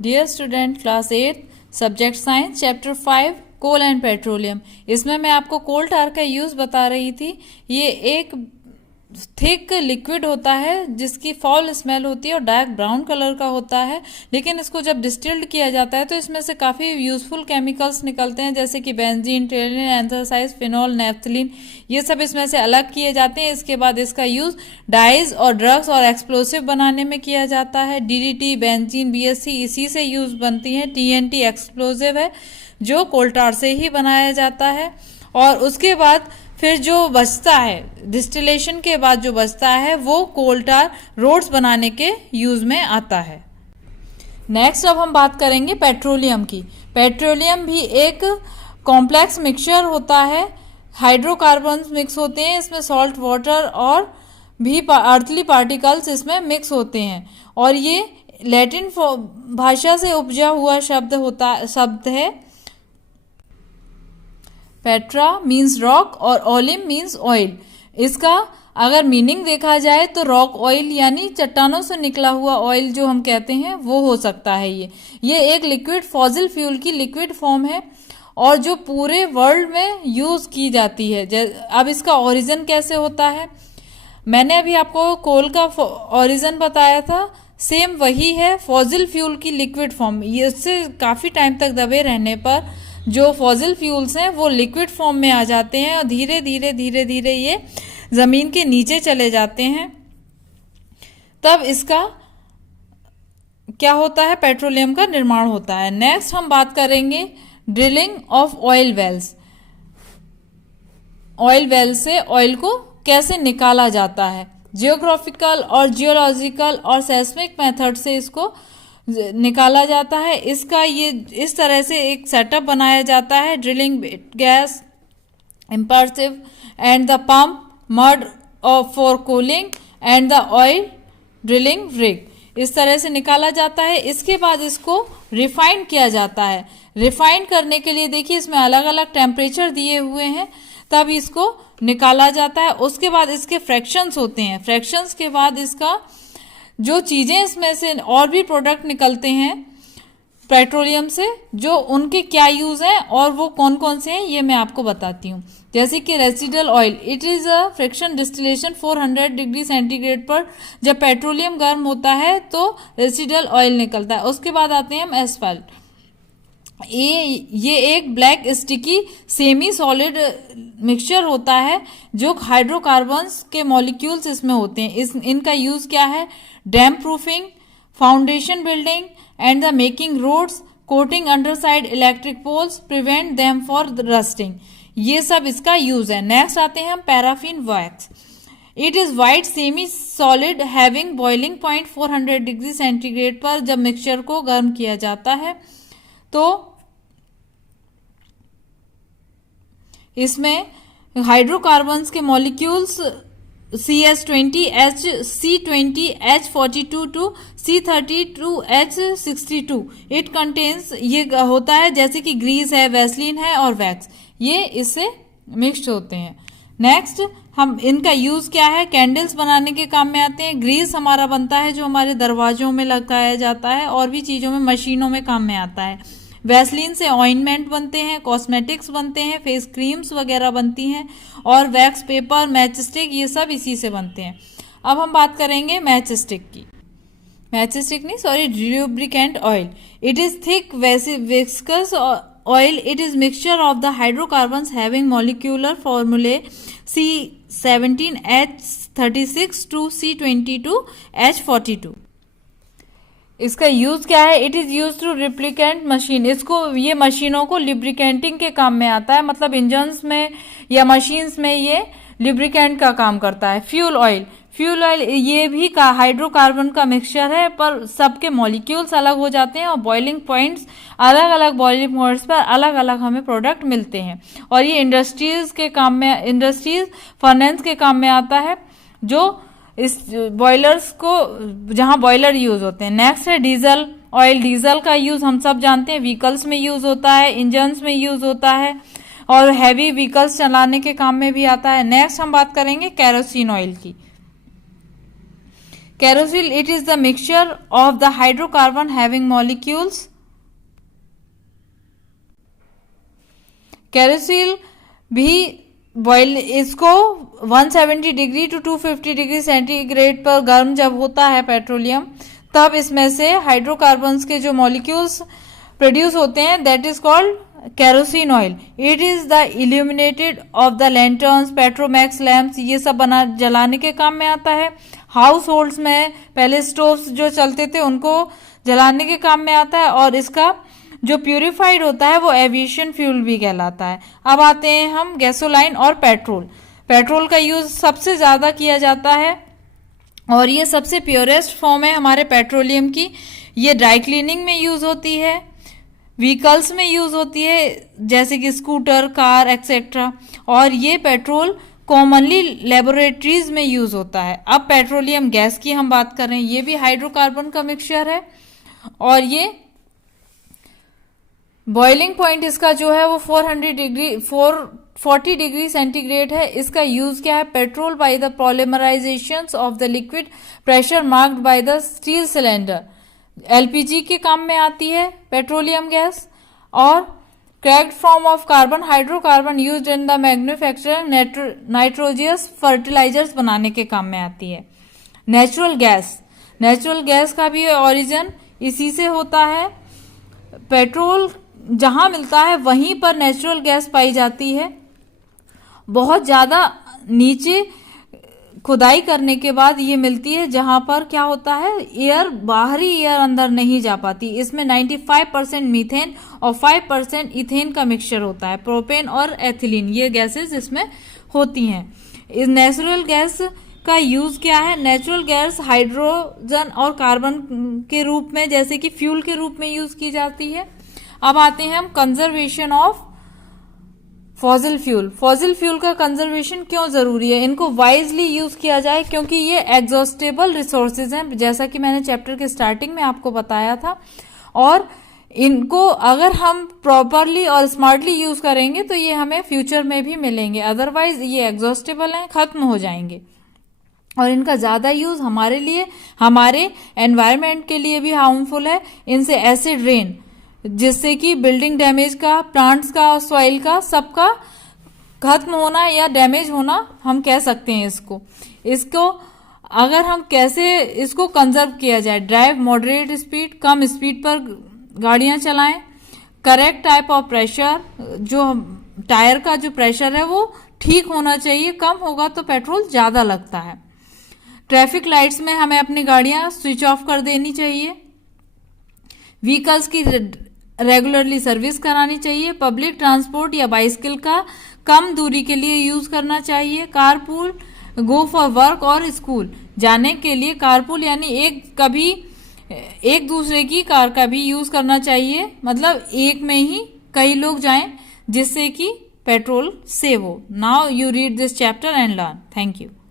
Dear student, class 8 subject science chapter 5 coal and petroleum. इसमें मैं आपको कोल टार का यूज बता रही थी। ये एक थिक लिक्विड होता है जिसकी फॉल स्मेल होती है और डार्क ब्राउन कलर का होता है, लेकिन इसको जब डिस्टिल्ड किया जाता है तो इसमें से काफ़ी यूजफुल केमिकल्स निकलते हैं, जैसे कि बेंजीन, टेलिन, एंथ्रासाइज, फिनॉल, नेफ्थलीन, ये सब इसमें से अलग किए जाते हैं। इसके बाद इसका यूज डाइज और ड्रग्स और एक्सप्लोसिव बनाने में किया जाता है। डीडीटी, बेंजीन, बीएससी इसी से यूज बनती है। टीएनटी एक्सप्लोसिव है जो कोल टार से ही बनाया जाता है। और उसके बाद फिर जो बचता है, डिस्टिलेशन के बाद जो बचता है वो कोल टार रोड्स बनाने के यूज में आता है। नेक्स्ट अब हम बात करेंगे पेट्रोलियम की। पेट्रोलियम भी एक कॉम्प्लेक्स मिक्सचर होता है, हाइड्रोकार्बन्स मिक्स होते हैं इसमें, सॉल्ट वाटर और भी अर्थली पार्टिकल्स इसमें मिक्स होते हैं। और ये लैटिन भाषा से उपजा हुआ शब्द है। पेट्रा मीन्स रॉक और ओलिम मीन्स ऑयल। इसका अगर मीनिंग देखा जाए तो रॉक ऑयल यानी चट्टानों से निकला हुआ ऑयल जो हम कहते हैं वो हो सकता है। ये एक लिक्विड फॉसिल फ्यूल की लिक्विड फॉर्म है और जो पूरे वर्ल्ड में यूज की जाती है। अब इसका ओरिजिन कैसे होता है, मैंने अभी आपको कोल का ओरिजिन बताया था, सेम वही है, फॉसिल फ्यूल की लिक्विड फॉर्म। ये इससे काफी टाइम तक दबे रहने पर जो फॉसिल फ्यूल्स हैं वो लिक्विड फॉर्म में आ जाते हैं और धीरे धीरे ये जमीन के नीचे चले जाते हैं। तब इसका क्या होता है, पेट्रोलियम का निर्माण होता है। नेक्स्ट हम बात करेंगे drilling of oil wells. Oil well से ऑयल को कैसे निकाला जाता है। जियोग्राफिकल और जियोलॉजिकल और सेस्मिक मेथड से इसको निकाला जाता है। इसका ये इस तरह से एक सेटअप बनाया जाता है, drilling gas, impervious and the pump, mud for cooling and the oil drilling rig. इस तरह से निकाला जाता है। इसके बाद इसको रिफाइन किया जाता है। रिफाइन करने के लिए देखिए इसमें अलग अलग टेम्परेचर दिए हुए हैं, तब इसको निकाला जाता है। उसके बाद इसके फ्रैक्शंस होते हैं। फ्रैक्शंस के बाद इसका जो चीजें इसमें से और भी प्रोडक्ट निकलते हैं पेट्रोलियम से, जो उनके क्या यूज है और वो कौन कौन से हैं ये मैं आपको बताती हूँ। जैसे कि residual oil, it is a friction distillation 400 degree centigrade पर जब पेट्रोलियम गर्म होता है तो रेसिडुअल ऑयल निकलता है। उसके बाद आते हैं हम एस्फाल्ट। ये एक black sticky semi solid mixture होता है जो हाइड्रोकार्बन्स के मॉलिक्यूल्स इसमें होते हैं। इनका यूज क्या है, damp proofing, foundation building and the making roads, coating underside electric poles, prevent them for rusting, ये सब इसका यूज है। नेक्स्ट आते हैं हम paraffin wax. It is white semi solid having boiling point 400 degree centigrade पर जब मिक्सचर को गर्म किया जाता है तो इसमें हाइड्रोकार्बन्स के molecules CS20, C20, H42 to C32, H62 it contains, ये होता है जैसे कि ग्रीस है, वैसलीन है और वैक्स, ये इससे मिक्स्ड होते हैं। नेक्स्ट हम इनका यूज क्या है, कैंडल्स बनाने के काम में आते हैं। ग्रीस हमारा बनता है जो हमारे दरवाजों में लगाया जाता है और भी चीजों में, मशीनों में काम में आता है। वैसलीन से ऑइंटमेंट बनते हैं, कॉस्मेटिक्स बनते हैं, फेस क्रीम्स वगैरह बनती हैं और वैक्स पेपर, मैच स्टिक, ये सब इसी से बनते हैं। अब हम बात करेंगे मैच स्टिक की। मैच स्टिक नहीं, sorry, lubricant oil. It is thick viscous oil. It is mixture of the hydrocarbons having molecular फॉर्मूले C17, H36 to C22, H42। इसका यूज क्या है, it is use to lubricant machine. इसको, ये मशीनों को लिब्रिकेंटिंग के काम में आता है, मतलब इंजन्स में या मशीन्स में ये लिब्रिकेंट का काम करता है। फ्यूल ऑयल, फ्यूल ऑयल ये भी का हाइड्रोकार्बन का मिक्सचर है पर सबके मॉलिक्यूल्स अलग हो जाते हैं और बॉइलिंग पॉइंट्स, अलग अलग बॉइलिंग पॉइंट्स पर अलग अलग हमें प्रोडक्ट मिलते हैं। और ये इंडस्ट्रीज के काम में, इंडस्ट्रीज फर्नेंस के काम में आता है, जो इस बॉयलर्स को, जहां बॉयलर यूज होते हैं। नेक्स्ट है डीजल ऑयल। डीजल का यूज हम सब जानते हैं, व्हीकल्स में यूज होता है, इंजन्स में यूज होता है और हैवी व्हीकल्स चलाने के काम में भी आता है। नेक्स्ट हम बात करेंगे कैरोसिन ऑयल की। Kerosene, it is the mixture of the hydrocarbon having molecules. Kerosene भी बॉयल, इसको 170 डिग्री टू 250 डिग्री सेंटीग्रेड पर गर्म जब होता है पेट्रोलियम, तब इसमें से हाइड्रोकार्बन्स के जो मॉलिक्यूल्स प्रोड्यूस होते हैं, that is called kerosene oil. It is the illuminated of the lanterns, Petromax lamps, ये सब बना जलाने के काम में आता है. हाउस होल्ड्स में पहले स्टोव्स जो चलते थे उनको जलाने के काम में आता है, और इसका जो प्यूरिफाइड होता है वो एविएशन फ्यूल भी कहलाता है. अब आते हैं हम गैसोलाइन और पेट्रोल. पेट्रोल का यूज सबसे ज्यादा किया जाता है और ये सबसे प्योरेस्ट फॉर्म है हमारे पेट्रोलियम की. ये ड्राई क्लीनिंग में यूज होती है, व्हीकल्स में यूज होती है जैसे कि स्कूटर, कार एक्सेट्रा, और ये पेट्रोल कॉमनली लेबोरेटरीज में यूज होता है. अब पेट्रोलियम गैस की हम बात करें, ये भी हाइड्रोकार्बन का मिक्सचर है और ये बॉइलिंग पॉइंट इसका जो है वो 440 डिग्री सेंटीग्रेड है. इसका यूज क्या है? Petrol by the polymerisation of the liquid pressure marked by the steel cylinder. LPG के काम में आती है पेट्रोलियम गैस. और cracked form of carbon hydrocarbon used in the manufacturing nitrogenous fertilisers बनाने के काम में आती है. नेचुरल गैस, नेचुरल गैस का भी ओरिजिन इसी से होता है. पेट्रोल जहां मिलता है वहीं पर नेचुरल गैस पाई जाती है. बहुत ज्यादा नीचे खुदाई करने के बाद ये मिलती है, जहां पर क्या होता है, एयर, बाहरी एयर अंदर नहीं जा पाती. इसमें 95% मीथेन और 5% इथेन का मिक्सचर होता है. प्रोपेन और एथिलीन ये गैसेस इसमें होती हैं. इस नेचुरल गैस का यूज क्या है? नेचुरल गैस हाइड्रोजन और कार्बन के रूप में, जैसे कि फ्यूल के रूप में यूज की जाती है. अब आते हैं हम conservation of fossil fuel. Fossil fuel का कंजर्वेशन क्यों जरूरी है? इनको वाइजली यूज किया जाए क्योंकि ये एग्जॉस्टेबल रिसोर्सेज हैं, जैसा कि मैंने चैप्टर के स्टार्टिंग में आपको बताया था. और इनको अगर हम प्रॉपरली और स्मार्टली यूज करेंगे तो ये हमें फ्यूचर में भी मिलेंगे, अदरवाइज ये एग्जॉस्टेबल हैं, खत्म हो जाएंगे. और इनका ज्यादा यूज हमारे लिए, हमारे एनवायरमेंट के लिए भी हार्मफुल है. इनसे एसिड रेन, जिससे कि बिल्डिंग डैमेज का, प्लांट्स का और सॉइल का सबका खत्म होना या डैमेज होना हम कह सकते हैं इसको अगर हम कैसे इसको कंजर्व किया जाए. ड्राइव मॉडरेट स्पीड, कम स्पीड पर गाड़ियां चलाएं. करेक्ट टाइप ऑफ प्रेशर, जो टायर का जो प्रेशर है वो ठीक होना चाहिए, कम होगा तो पेट्रोल ज्यादा लगता है. ट्रैफिक लाइट्स में हमें अपनी गाड़ियां स्विच ऑफ कर देनी चाहिए. व्हीकल्स की रेगुलरली सर्विस करानी चाहिए. पब्लिक ट्रांसपोर्ट या बाइसिकल का कम दूरी के लिए यूज करना चाहिए. कारपूल, गो फॉर वर्क और स्कूल जाने के लिए कारपूल यानी एक दूसरे की कार का भी यूज करना चाहिए, मतलब एक में ही कई लोग जाएं, जिससे कि पेट्रोल सेव हो. Now you read this chapter and learn. Thank you.